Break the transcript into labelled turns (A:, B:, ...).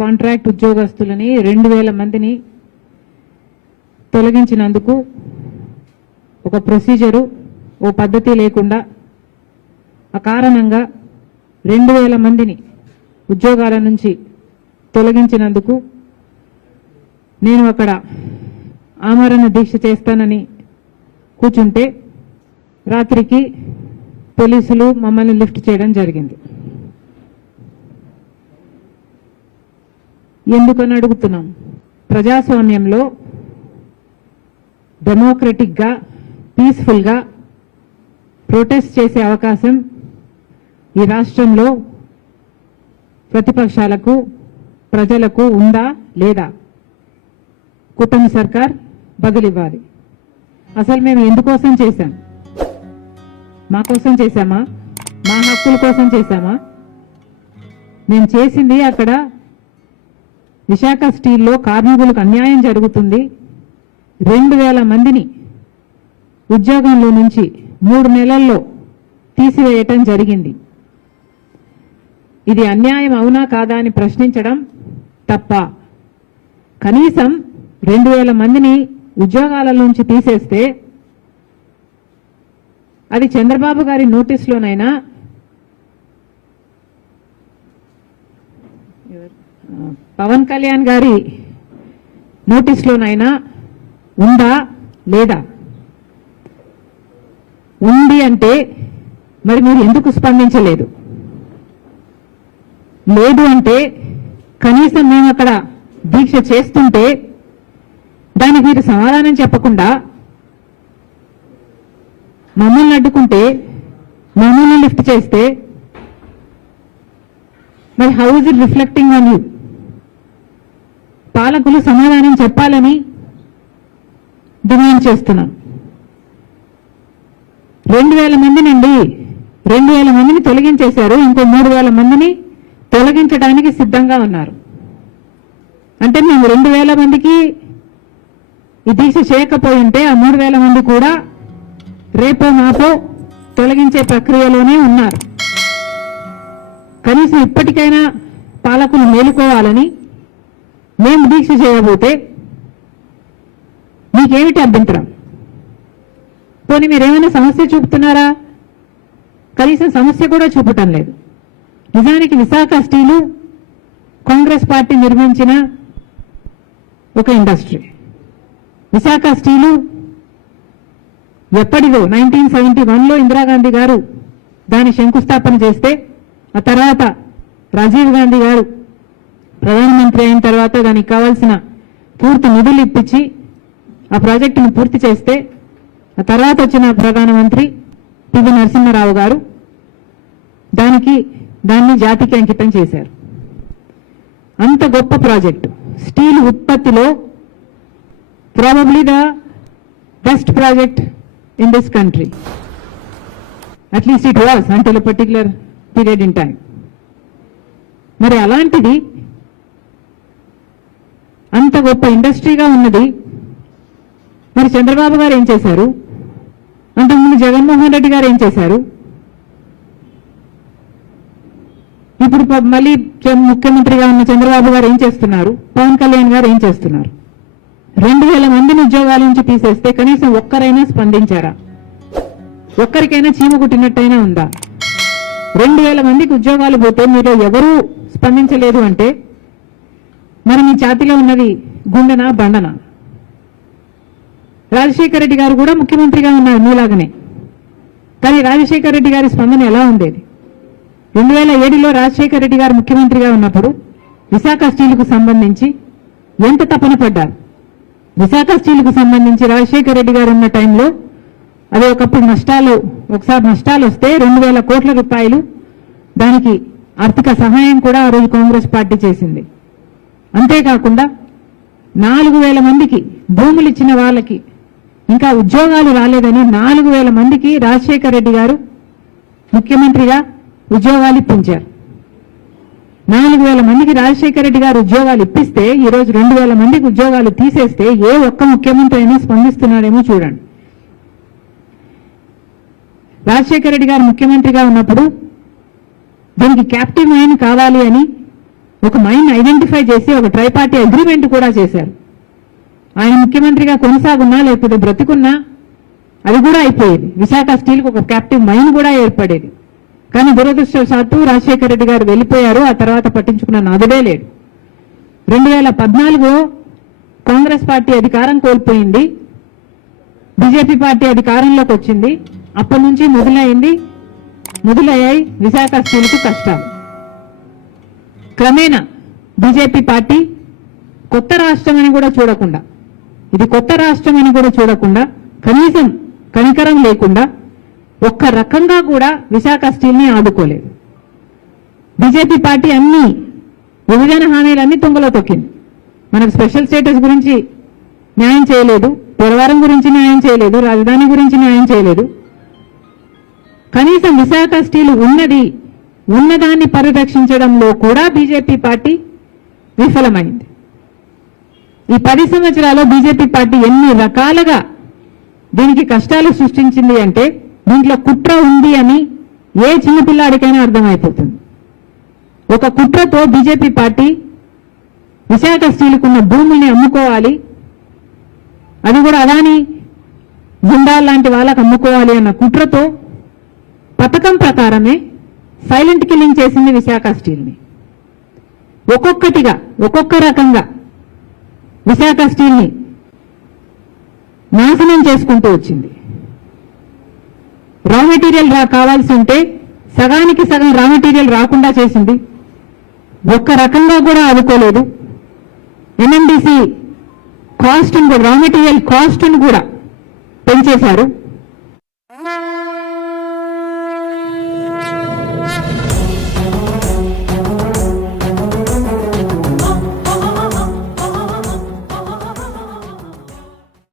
A: contract ఉద్యోగస్తులని రెండు వేల మందిని తొలగించినందుకు ఒక ప్రొసీజరు ఓ పద్ధతి లేకుండా ఆ కారణంగా రెండు వేల మందిని ఉద్యోగాల నుంచి తొలగించినందుకు నేను అక్కడ ఆమరణ దీక్ష చేస్తానని కూర్చుంటే రాత్రికి పోలీసులు మమ్మల్ని లిఫ్ట్ చేయడం జరిగింది ఎందుకని అడుగుతున్నాం ప్రజాస్వామ్యంలో డెమోక్రటిక్గా పీస్ఫుల్గా ప్రొటెస్ట్ చేసే అవకాశం ఈ రాష్ట్రంలో ప్రతిపక్షాలకు ప్రజలకు ఉందా లేదా కుటుంబ సర్కార్ బదులివ్వాలి అసలు మేము ఎందుకోసం చేశాం మా కోసం చేశామా మా హక్కుల కోసం చేశామా మేము చేసింది అక్కడ విశాఖ స్టీల్లో కార్మికులకు అన్యాయం జరుగుతుంది రెండు వేల మందిని ఉద్యోగంలో నుంచి మూడు నెలల్లో తీసివేయటం జరిగింది ఇది అన్యాయం అవునా కాదా అని ప్రశ్నించడం తప్ప కనీసం రెండు వేల మందిని ఉద్యోగాల నుంచి తీసేస్తే అది చంద్రబాబు గారి నోటీసులోనైనా పవన్ కళ్యాణ్ గారి నోటీస్లోనైనా ఉందా లేదా ఉంది అంటే మరి మీరు ఎందుకు స్పందించలేదు లేదు అంటే కనీసం మేము అక్కడ దీక్ష చేస్తుంటే దానికి మీరు సమాధానం చెప్పకుండా మమ్మల్ని అడ్డుకుంటే మమ్మల్ని లిఫ్ట్ చేస్తే మరి how is it reflecting on you పాలకులు సమాధానం చెప్పాలని డిమాండ్ చేస్తున్నాం రెండు వేల మంది నుండి రెండు వేల మందిని తొలగించేశారు ఇంకో మూడు వేల మందిని తొలగించడానికి సిద్ధంగా ఉన్నారు అంటే మేము రెండు వేల మందికి ఈ దీక్ష చేయకపోయి ఉంటే ఆ మూడు వేల మంది కూడా రేపో మాపో తొలగించే ప్రక్రియలోనే ఉన్నారు కనీసం ఇప్పటికైనా పాలకులు మేలుకోవాలని మేము దీక్ష చేయబోతే మీకేమిటి అభ్యంతరం పోనీ మీరేమైనా సమస్య చూపుతున్నారా కనీసం సమస్య కూడా చూపటం లేదు నిజానికి విశాఖ స్టీలు కాంగ్రెస్ పార్టీ నిర్మించిన ఒక ఇండస్ట్రీ విశాఖ స్టీలు ఎప్పటిదో నైన్టీన్ సెవెంటీ వన్లో ఇందిరాగాంధీ గారు దాని శంకుస్థాపన చేస్తే ఆ తర్వాత రాజీవ్ గాంధీ గారు ముఖ్యమంత్రి అయిన తర్వాత దానికి కావాల్సిన పూర్తి నిధులు ఇప్పించి ఆ ప్రాజెక్టును పూర్తి చేస్తే ఆ తర్వాత వచ్చిన ప్రధానమంత్రి పివి నరసింహారావు గారు దానికి దాన్ని జాతికి అంకితం చేశారు అంత గొప్ప ప్రాజెక్టు స్టీల్ ఉత్పత్తిలో probably the best project in this country at least it was అంటే పర్టికులర్ పీరియడ్ ఇన్ టైం మరి అలాంటిది అంత గొప్ప ఇండస్ట్రీగా ఉన్నది మరి చంద్రబాబు గారు ఏం చేశారు అంతకుముందు జగన్మోహన్ రెడ్డి గారు ఏం చేశారు ఇప్పుడు మళ్ళీ ముఖ్యమంత్రిగా ఉన్న చంద్రబాబు గారు ఏం చేస్తున్నారు పవన్ కళ్యాణ్ గారు ఏం చేస్తున్నారు రెండు వేల మందిని ఉద్యోగాల నుంచి తీసేస్తే కనీసం ఒక్కరైనా స్పందించారా ఒక్కరికైనా చీమ కుట్టినట్టయినా ఉందా రెండు వేల మందికి ఉద్యోగాలు పోతే మీరు ఎవరూ స్పందించలేదు అంటే మరి మీ ఛాతీలో ఉన్నది గుండెన బండన రాజశేఖర రెడ్డి గారు కూడా ముఖ్యమంత్రిగా ఉన్నారు మీలాగనే కానీ రాజశేఖర రెడ్డి గారి స్పందన ఎలా ఉండేది రెండు వేల ఏడులో రాజశేఖర రెడ్డి గారు ముఖ్యమంత్రిగా ఉన్నప్పుడు విశాఖ స్టీలుకు సంబంధించి ఎంత తపన పడ్డారు విశాఖ స్టీలుకు సంబంధించి రాజశేఖర రెడ్డి గారు ఉన్న టైంలో అది ఒకప్పుడు నష్టాలు ఒకసారి నష్టాలు వస్తే రెండు వేల కోట్ల రూపాయలు దానికి ఆర్థిక సహాయం కూడా ఆ రోజు కాంగ్రెస్ పార్టీ చేసింది అంతేకాకుండా నాలుగు వేల మందికి భూములు ఇచ్చిన వాళ్ళకి ఇంకా ఉద్యోగాలు రాలేదని నాలుగు వేల మందికి రాజశేఖర రెడ్డి గారు ముఖ్యమంత్రిగా ఉద్యోగాలు ఇప్పించారు నాలుగు వేల మందికి రాజశేఖర రెడ్డి గారు ఉద్యోగాలు ఇప్పిస్తే ఈరోజు రెండు వేల మందికి ఉద్యోగాలు తీసేస్తే ఏ ఒక్క ముఖ్యమంత్రి అయినా స్పందిస్తున్నాడేమో చూడండి రాజశేఖర రెడ్డి గారు ముఖ్యమంత్రిగా ఉన్నప్పుడు దీనికి క్యాప్టివ్ మైన్ కావాలి అని ఒక మైండ్ ఐడెంటిఫై చేసి ఒక ట్రైపార్టీ అగ్రిమెంట్ కూడా చేశారు ఆయన ముఖ్యమంత్రిగా కొనసాగున్నా లేకపోతే బ్రతుకున్నా అది కూడా అయిపోయేది విశాఖ స్టీల్కి ఒక క్యాప్టివ్ మైన్ కూడా ఏర్పడేది కానీ దురదృష్టవశాత్తు రాజశేఖర రెడ్డి గారు వెళ్ళిపోయారు ఆ తర్వాత పట్టించుకున్న నాదుడే లేడు రెండు వేల పద్నాలుగు కాంగ్రెస్ పార్టీ అధికారం కోల్పోయింది బీజేపీ పార్టీ అధికారంలోకి వచ్చింది అప్పటి నుంచి మొదలైంది మొదలయ్యాయి విశాఖ కు కష్టాలు క్రమేణా బీజేపీ పార్టీ కొత్త రాష్ట్రం అని కూడా చూడకుండా ఇది కొత్త రాష్ట్రం అని కూడా చూడకుండా కనీసం కనికరం లేకుండా ఒక్క రకంగా కూడా విశాఖ స్టీల్ని ఆదుకోలేదు బీజేపీ పార్టీ అన్ని విభజన హామీలన్నీ తుంగలో తొక్కింది మనకు స్పెషల్ స్టేటస్ గురించి న్యాయం చేయలేదు పోలవరం గురించి న్యాయం చేయలేదు రాజధాని గురించి న్యాయం చేయలేదు కనీసం విశాఖ స్టీల్ ఉన్నది ఉన్నదాన్ని పరిరక్షించడంలో కూడా బీజేపీ పార్టీ విఫలమైంది ఈ పది సంవత్సరాల్లో బీజేపీ పార్టీ ఎన్ని రకాలుగా దీనికి కష్టాలు సృష్టించింది అంటే దీంట్లో కుట్ర ఉంది అని ఏ చిన్నపిల్లాడికైనా అర్థమైపోతుంది ఒక కుట్రతో బీజేపీ పార్టీ విశాఖ ఉన్న భూమిని అమ్ముకోవాలి అది కూడా అదాని గుండాల్ లాంటి వాళ్ళకు అమ్ముకోవాలి అన్న కుట్రతో పథకం ప్రకారమే సైలెంట్ కిల్లింగ్ చేసింది విశాఖ స్టీల్ని ఒక్కొక్కటిగా ఒక్కొక్క రకంగా విశాఖ స్టీల్ని నాశనం చేసుకుంటూ వచ్చింది రా మెటీరియల్ రా కావాల్సి ఉంటే సగానికి సగం రా మెటీరియల్ రాకుండా చేసింది ఒక్క రకంగా కూడా అనుకోలేదు ఎన్ఎండిసి కాస్ట్ కూడా రా మెటీరియల్ కాస్ట్ను కూడా పెంచేశారు